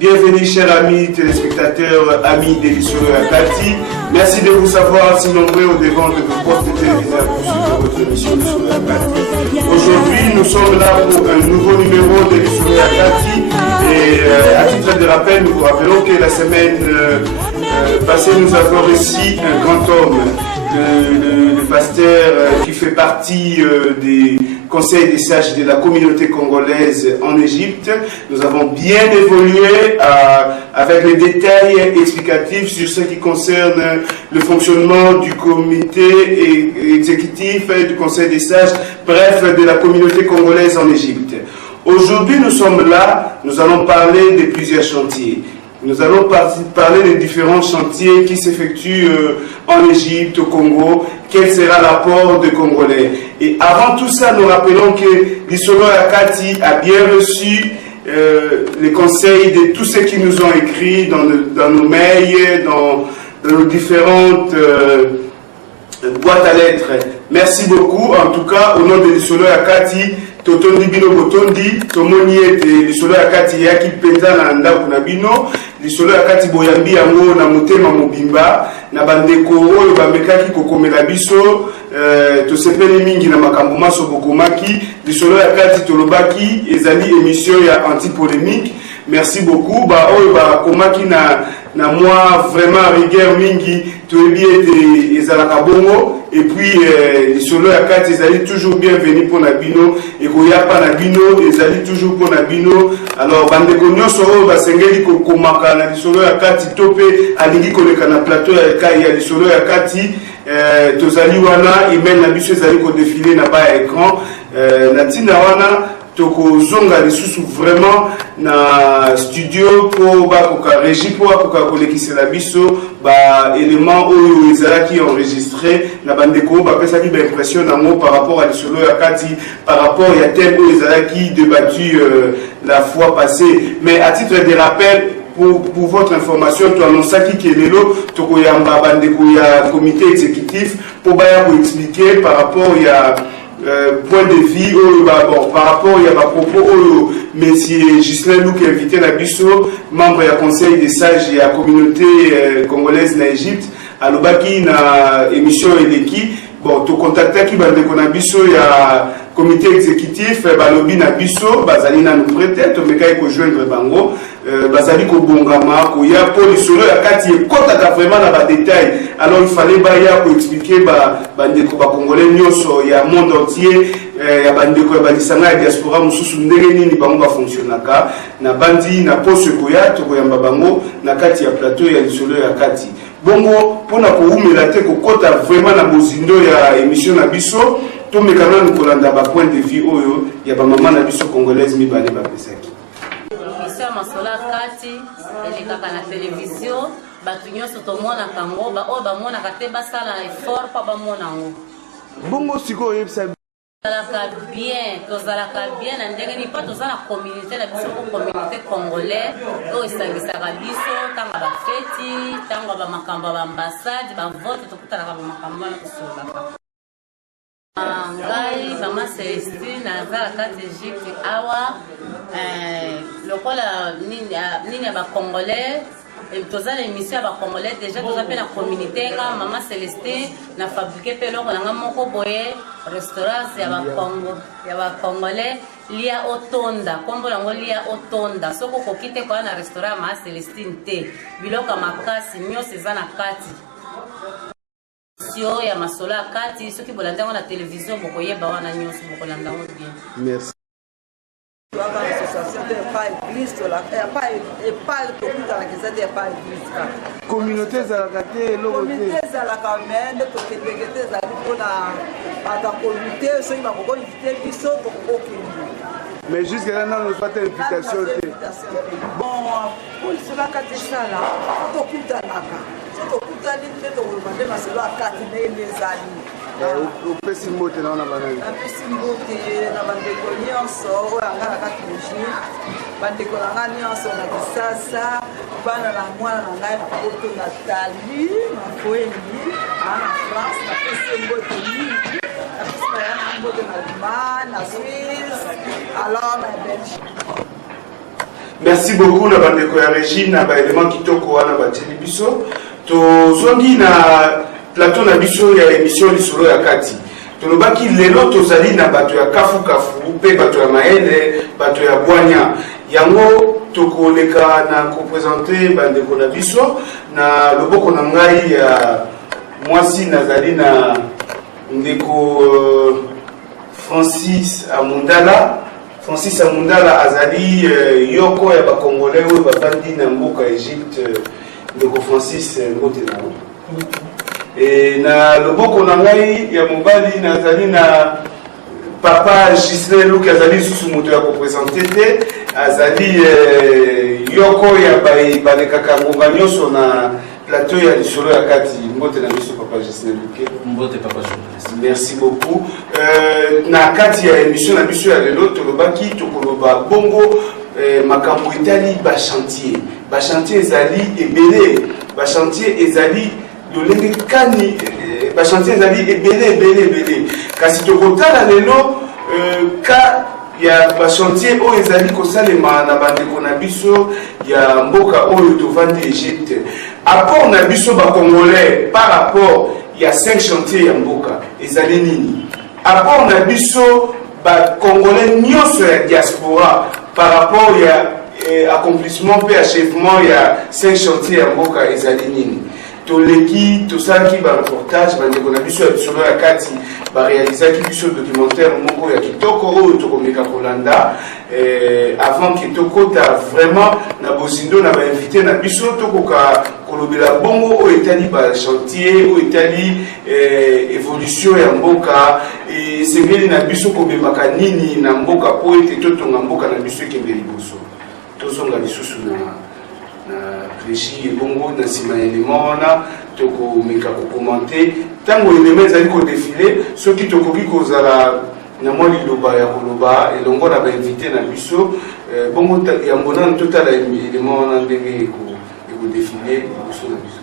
Bienvenue chers amis téléspectateurs, amis de Lisolo Yakati. Merci de vous savoir si nombreux au devant de vos postes de télévision pour suivre votre émission Lisolo Yakati. Aujourd'hui, nous sommes là pour un nouveau numéro de Lisolo Yakati. Et à titre de rappel, nous vous rappelons que la semaine passée, nous avons reçu un grand homme, le pasteur qui fait partie des conseils des sages de la communauté congolaise en Égypte. Nous avons bien évolué avec les détails explicatifs sur ce qui concerne le fonctionnement du comité exécutif du conseil des sages, bref, de la communauté congolaise en Égypte. Aujourd'hui, nous sommes là, nous allons parler de plusieurs chantiers. Nous allons parler des différents chantiers qui s'effectuent en Égypte, au Congo. Quel sera l'apport des Congolais? Et avant tout ça, nous rappelons que Lisolo Yakati a bien reçu les conseils de tous ceux qui nous ont écrit dans nos mails, dans nos différentes boîtes à lettres. Merci beaucoup. En tout cas, au nom de Lisolo Yakati, totondi bino botondi tomoni ete Lisolo Yakati yaki penza na ndako na bino. Lisolo Yakati boyambi yango na motema mobimba na bandeko oyo bamekaki kokomela biso tosepeli mingi na makambo maso bokomaki. Lisolo Yakati tolobaki ezali émission ya anti-polémique. Merci beaucoup. Ba oyo ba komaki na moi vraiment rigueur mingi toyebi ete ezalaka bongo. Et puis Lisolo Yakati ezali toujours bienvenu pour Nabino et koyapa Nabino ezali toujours pour Nabino. Alors bandeko nyonso oyo basengeli kokomaka na Lisolo Yakati tope alingi koleka na plateau ya Lisolo Yakati tozali wana email na biso ezali ko défiler na ba écran na tina wana toko zonga lisusu vraiment na studio pour bakoka régie pour bakoka kolekisela biso ba élément oyo ezalaki enregistré na bandeko ba pesaki ba impression nango par rapport à Lisolo Yakati, par rapport ya thème oyo ezalaki débattu la fois passée. Mais à titre de rappel, pour votre information, tu annonces qui est l'élo, tu as bandeko ya comité exécutif pour expliquer par rapport à point de vie bon, par rapport à ma propos monsieur Ghislain Lou qui est invité la biso membre du conseil des sages et la communauté congolaise na Égypte à l'obaki na émission eleki bon to contacter qui bandeko na biso ya comité exécutif balobi na biso bazali na nous prêter to mekai ko joindre bango bazali ko bongama ko ya po Lisolo Yakati ekotaka vraiment na ba détail. Alors il fallait baya ko expliquer bandeko ba congolais nyonso ya monde entier ya bandeko ya balisanga ya diaspora mususu ndenge nini bango ba fonctionnaka na bandi na poso ko ya to koyamba bango na kati ya plateau ya Lisolo Yakati. Bongo pona ko umela te ko kota vraiment na bozindo ya émission na biso to mekana nous kolanda ba point de vue oyo ya ba maman na biso congolaise mi bale ba pesaki. Masola Kati elekaka na télévision batu nyonso tomona kango ba o bamona kate basala effort pa bamona ngo bongo siko yebisa tozalaka bien na ndenge ni pa tozala communauté na biso ko communauté congolais oyo esangisaka biso ntango bafeti ntango bamakambo ba ambassade bavote tokutanaka bamakambo wana tosolaka. Ngai Mama Celestine nazala kati Égypte awa lokola nini ya ba congolais tozala émission ya ba congolais déjà toza pe na communauté nga Mama Celestine na fabriquer pe loko nanga moko boye restaurant ya ba congolais lia otonda kombo lango lia otonda soko kokite kwa na restaurant Mama Celestine te biloko makasi nyonso eza na kati ya Masolo Yakati soki bolanda ngo na télévision bokoyeba wana nyonso bokolanda ngo bien. Merci. Communauté Zalakate, communauté Zalakamende, Tokendegete, Zalikona, Communauté, ceux qui m'ont invité, qui sont au Kenya. Mais jusqu'à là, on n'a pas d'invitation. Bon, pour cela, quand c'est ça là, on t'occupe d'Alaka. On t'occupe d'Alaka, on va demander à cela 4 les années. Au Pessimbo, tu es là, on a banane. Un Pessimbo, tu es là, on a on sort, on a la 4 jours. Bandeko na ngani onso na kisasa bana na mwana na ngai na poto Nathalie Mafueni na France na Pessimbo mingi na pesa ya mbote na Allemagne na Suisse alors na Belgique. Merci beaucoup na bandeko ya Régine na ba élément kitoko wana bateli biso tozongi na plateau na biso ya émission lisolo ya kati tolobaki lelo tozali na bato ya kafu pe bato ya Mayele bato ya Bwanya yango tokoleka na kopresente bandeko na biso na loboko na ngai ya mwasi nazali na ndeko Francis Amundala azali yoko ya bakongolais oyo bafandi na mboka Egypte ndeko Francis mbote na na loboko na ngai ya mobali nazali na papa Gislain Luc azali susu moto ya kopresente te azali yoko ya balekaka ngonga nyonso na plateau ya lisolo ya kati mbote na biso papa Gislain Luc. Mbote papa journaliste. Merci beaucoup. Na kati ya émission na biso ya lelo tolobaki tokoloba bongo makambo etali bachantier ezali ebele bachantier ezali lolenge kani bachantier ezali ebele kasi tokotala lelo ka ya bachantier oyo ezali kosalema na bandeko na biso ya mboka oyo tovandi Egypte apport na biso bacongolais par rapport ya 5 chantier ya mboka ezali nini apport na biso bacongolais nyonso ya diaspora par rapport ya accomplissement pe achèvement ya 5 chantier ya mboka ezali nini toleki tosalaki bareportage bandeko na biso ya lisolo ya kati barealizaki biso documentaire moko ya kitoko oyo tokomeka kolanda avant ke tokota vraiment na bozindo na bainvité na biso tokoka kolobela bongo oyo etali bachantier oyo etali évolution ya mboka esengeli na biso komemaka nini na mboka po ete totonga mboka na biso ekende liboso tozonga lisusu na régie ebongo na nsima ya élément wana tokomeka kokomante ntango élément ezali kodefile soki tokoki kozala na mwa liloba ya koloba elongo na bainvité na biso bongo yango nanu totala élément wana ndenge ekodefile liboso na biso.